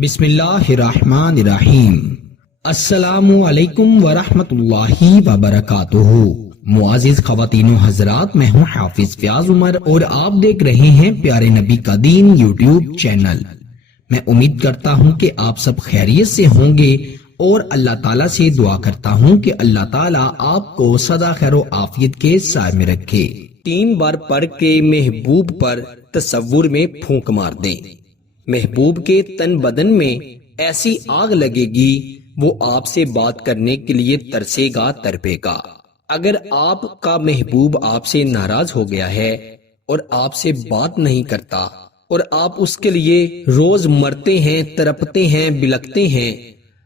بسم اللہ الرحمن الرحیم۔ السلام علیکم ورحمۃ اللہ وبرکاتہ۔ معزز خواتین و حضرات، میں ہوں حافظ فیاض عمر اور آپ دیکھ رہے ہیں پیارے نبی کا دین یوٹیوب چینل۔ میں امید کرتا ہوں کہ آپ سب خیریت سے ہوں گے اور اللہ تعالیٰ سے دعا کرتا ہوں کہ اللہ تعالیٰ آپ کو سدا خیر و عافیت کے سائے میں رکھے۔ 3 بار پڑھ کے محبوب پر تصور میں پھونک مار دیں۔ محبوب کے تن بدن میں ایسی آگ لگے گی، وہ آپ سے بات کرنے کے لیے ترسے گا، تڑپے گا۔ اگر آپ کا محبوب آپ سے ناراض ہو گیا ہے اور آپ سے بات نہیں کرتا اور آپ اس کے لیے روز مرتے ہیں، تڑپتے ہیں، بلکتے ہیں،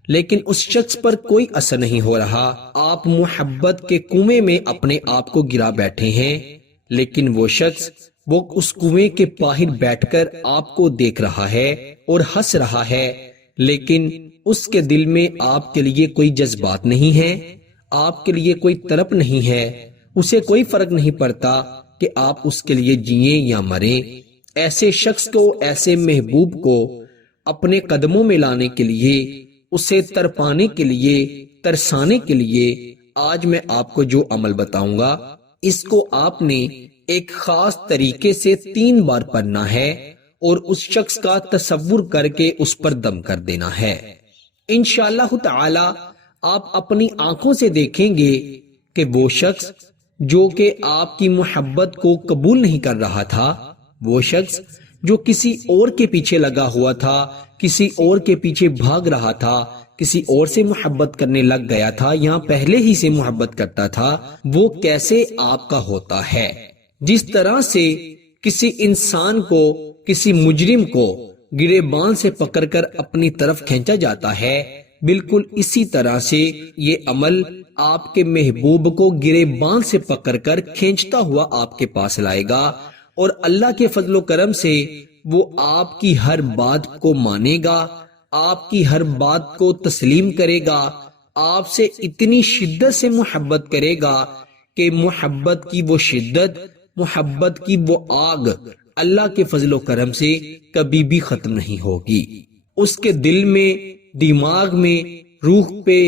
لیکن اس شخص پر کوئی اثر نہیں ہو رہا، آپ محبت کے کنویں میں اپنے آپ کو گرا بیٹھے ہیں، لیکن وہ شخص وہ اس کنویں کے باہر بیٹھ کر آپ کو دیکھ رہا ہے اور ہنس رہا ہے، لیکن اس کے دل میں آپ کے لیے کوئی جذبات نہیں ہے، آپ کے لیے کوئی طلب نہیں ہے، اسے کوئی فرق نہیں پڑتا کہ آپ اس کے لیے جئیں یا مریں۔ ایسے شخص کو، ایسے محبوب کو اپنے قدموں میں لانے کے لیے، اسے تڑپانے کے لیے، ترسانے کے لیے آج میں آپ کو جو عمل بتاؤں گا، اس کو آپ نے ایک خاص طریقے سے 3 بار پڑھنا ہے اور اس شخص کا تصور کر کے اس پر دم کر دینا ہے۔ انشاءاللہ تعالی آپ اپنی آنکھوں سے دیکھیں گے کہ وہ شخص جو کہ آپ کی محبت کو قبول نہیں کر رہا تھا، وہ شخص جو کسی اور کے پیچھے لگا ہوا تھا، کسی اور کے پیچھے بھاگ رہا تھا، کسی اور سے محبت کرنے لگ گیا تھا یا پہلے ہی سے محبت کرتا تھا، وہ کیسے آپ کا ہوتا ہے۔ جس طرح سے کسی انسان کو، کسی مجرم کو گریبان سے پکڑ کر اپنی طرف کھینچا جاتا ہے، بالکل اسی طرح سے یہ عمل آپ کے محبوب کو گریبان سے پکڑ کر کھینچتا ہوا آپ کے پاس لائے گا، اور اللہ کے فضل و کرم سے وہ آپ کی ہر بات کو مانے گا، آپ کی ہر بات کو تسلیم کرے گا، آپ سے اتنی شدت سے محبت کرے گا کہ محبت کی وہ شدت، محبت کی وہ آگ اللہ کے فضل و کرم سے کبھی بھی ختم نہیں ہوگی۔ اس کے دل میں، دماغ میں، روح پہ،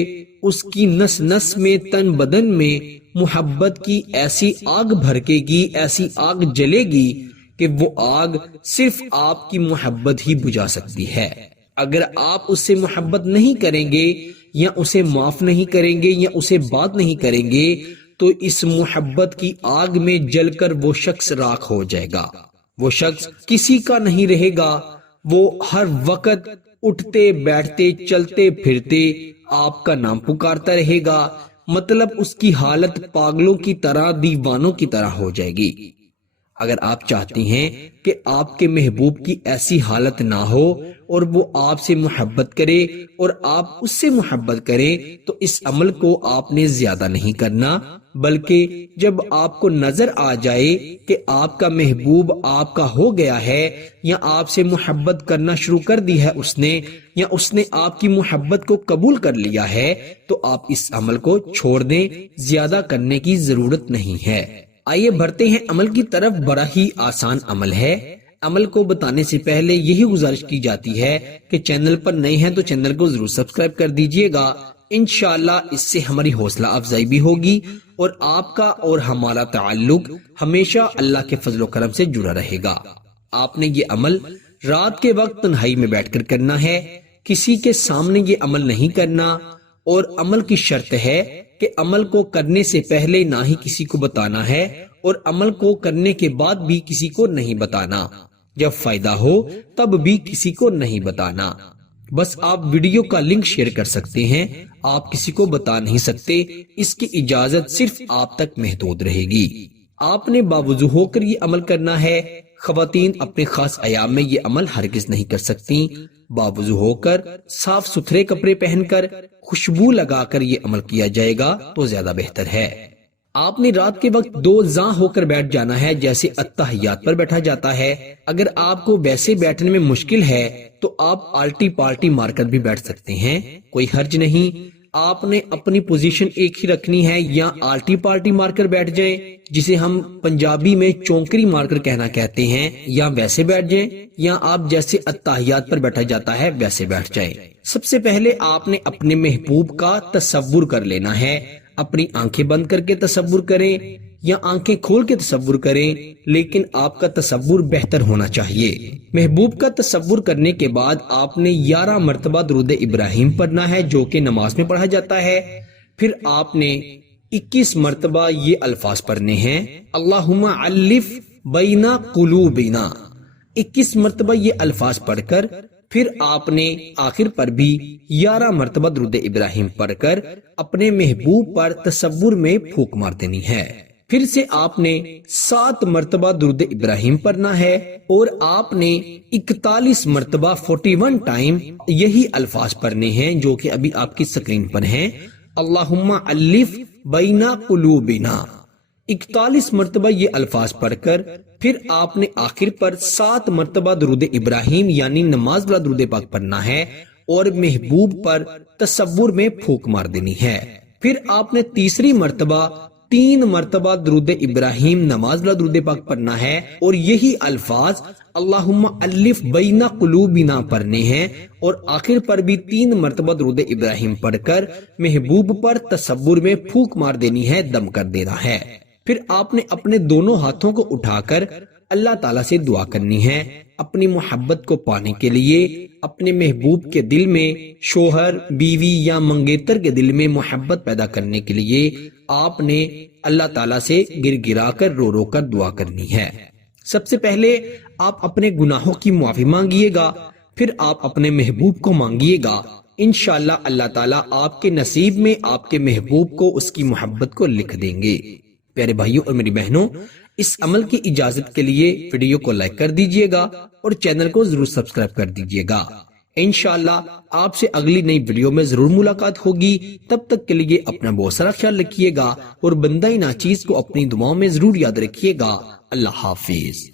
اس کی نس نس میں، تن بدن میں محبت کی ایسی آگ بھڑکے گی، ایسی آگ جلے گی کہ وہ آگ صرف آپ کی محبت ہی بجھا سکتی ہے۔ اگر آپ اس سے محبت نہیں کریں گے یا اسے معاف نہیں کریں گے یا اسے بات نہیں کریں گے تو اس محبت کی آگ میں جل کر وہ شخص راکھ ہو جائے گا، وہ شخص کسی کا نہیں رہے گا، وہ ہر وقت اٹھتے بیٹھتے چلتے پھرتے آپ کا نام پکارتا رہے گا، مطلب اس کی حالت پاگلوں کی طرح، دیوانوں کی طرح ہو جائے گی۔ اگر آپ چاہتی ہیں کہ آپ کے محبوب کی ایسی حالت نہ ہو اور وہ آپ سے محبت کرے اور آپ اس سے محبت کریں تو اس عمل کو آپ نے زیادہ نہیں کرنا، بلکہ جب آپ کو نظر آ جائے کہ آپ کا محبوب آپ کا ہو گیا ہے یا آپ سے محبت کرنا شروع کر دی ہے اس نے، یا اس نے آپ کی محبت کو قبول کر لیا ہے، تو آپ اس عمل کو چھوڑ دیں، زیادہ کرنے کی ضرورت نہیں ہے۔ آئیے بڑھتے ہیں عمل کی طرف۔ بڑا ہی آسان عمل ہے۔ عمل کو بتانے سے پہلے یہی گزارش کی جاتی ہے کہ چینل پر نئے ہیں تو چینل کو ضرور سبسکرائب کر دیجئے گا، انشاءاللہ اس سے ہماری حوصلہ افزائی بھی ہوگی اور آپ کا اور ہمارا تعلق ہمیشہ اللہ کے فضل و کرم سے جڑا رہے گا۔ آپ نے یہ عمل رات کے وقت تنہائی میں بیٹھ کر کرنا ہے، کسی کے سامنے یہ عمل نہیں کرنا، اور عمل کی شرط ہے کہ عمل کو کرنے سے پہلے نہ ہی کسی کو بتانا ہے اور عمل کو کرنے کے بعد بھی کسی کو نہیں بتانا، جب فائدہ ہو تب بھی کسی کو نہیں بتانا۔ بس آپ ویڈیو کا لنک شیئر کر سکتے ہیں، آپ کسی کو بتا نہیں سکتے، اس کی اجازت صرف آپ تک محدود رہے گی۔ آپ نے باوضو ہو کر یہ عمل کرنا ہے۔ خواتین اپنے خاص ایام میں یہ عمل ہرگز نہیں کر سکتی۔ باوضو ہو کر، صاف ستھرے کپڑے پہن کر، خوشبو لگا کر یہ عمل کیا جائے گا تو زیادہ بہتر ہے۔ آپ نے رات کے وقت 2 زاں ہو کر بیٹھ جانا ہے، جیسے اتحیات پر بیٹھا جاتا ہے۔ اگر آپ کو ویسے بیٹھنے میں مشکل ہے تو آپ آلٹی پالٹی مار کر بھی بیٹھ سکتے ہیں، کوئی حرج نہیں۔ آپ نے اپنی پوزیشن ایک ہی رکھنی ہے، یا آلٹی پالٹی مار کر بیٹھ جائیں جسے ہم پنجابی میں چونکری مار کر کہنا کہتے ہیں، یا ویسے بیٹھ جائیں، یا آپ جیسے اتحیات پر بیٹھا جاتا ہے ویسے بیٹھ جائیں۔ سب سے پہلے آپ نے اپنے محبوب کا تصور کر لینا ہے۔ اپنی آنکھیں بند کر کے تصور کریں یا آنکھیں کھول کے تصور کریں، لیکن آپ کا تصور بہتر ہونا چاہیے۔ محبوب کا تصور کرنے کے بعد آپ نے 11 مرتبہ درود ابراہیم پڑھنا ہے جو کہ نماز میں پڑھا جاتا ہے۔ پھر آپ نے 21 مرتبہ یہ الفاظ پڑھنے ہیں، اللہم الف بین قلوبنا۔ 21 مرتبہ یہ الفاظ پڑھ کر پھر آپ نے آخر پر بھی 11 مرتبہ درود ابراہیم پڑھ کر اپنے محبوب پر تصور میں پھونک مار دینی ہے۔ پھر سے آپ نے 7 مرتبہ درود ابراہیم پڑھنا ہے اور آپ نے 41 مرتبہ 41 ٹائم یہی الفاظ پڑھنے ہیں جو کہ ابھی آپ کی سکرین پر ہیں، اللہم الف بین قلوبنا۔ 41 مرتبہ یہ الفاظ پڑھ کر پھر آپ نے آخر پر 7 مرتبہ درود ابراہیم یعنی نماز والا درود پاک پڑھنا ہے اور محبوب پر تصور میں پھونک مار دینی ہے۔ پھر آپ نے تیسری مرتبہ 3 مرتبہ درود ابراہیم نماز والا درود پاک پڑھنا ہے اور یہی الفاظ اللہم الف بین قلوبنا پڑھنے ہیں اور آخر پر بھی 3 مرتبہ درود ابراہیم پڑھ کر محبوب پر تصور میں پھونک مار دینی ہے، دم کر دینا ہے۔ پھر آپ نے اپنے دونوں ہاتھوں کو اٹھا کر اللہ تعالیٰ سے دعا کرنی ہے اپنی محبت کو پانے کے لیے۔ اپنے محبوب کے دل میں شوہر، بیوی یا منگیتر کے دل میں محبت پیدا کرنے کے لیے آپ نے اللہ تعالیٰ سے گر گرا کر رو رو کر دعا کرنی ہے۔ سب سے پہلے آپ اپنے گناہوں کی معافی مانگیے گا، پھر آپ اپنے محبوب کو مانگیے گا، انشاءاللہ اللہ تعالیٰ آپ کے نصیب میں آپ کے محبوب کو اس کی محبت کو لکھ دیں گے۔ پیارے بھائیوں اور میری بہنوں، اس عمل کی اجازت کے لیے ویڈیو کو لائک کر دیجئے گا اور چینل کو ضرور سبسکرائب کر دیجئے گا۔ انشاءاللہ آپ سے اگلی نئی ویڈیو میں ضرور ملاقات ہوگی۔ تب تک کے لیے اپنا بہت سارا خیال رکھیے گا اور بندہ ناچیز کو اپنی دعاؤں میں ضرور یاد رکھیے گا۔ اللہ حافظ۔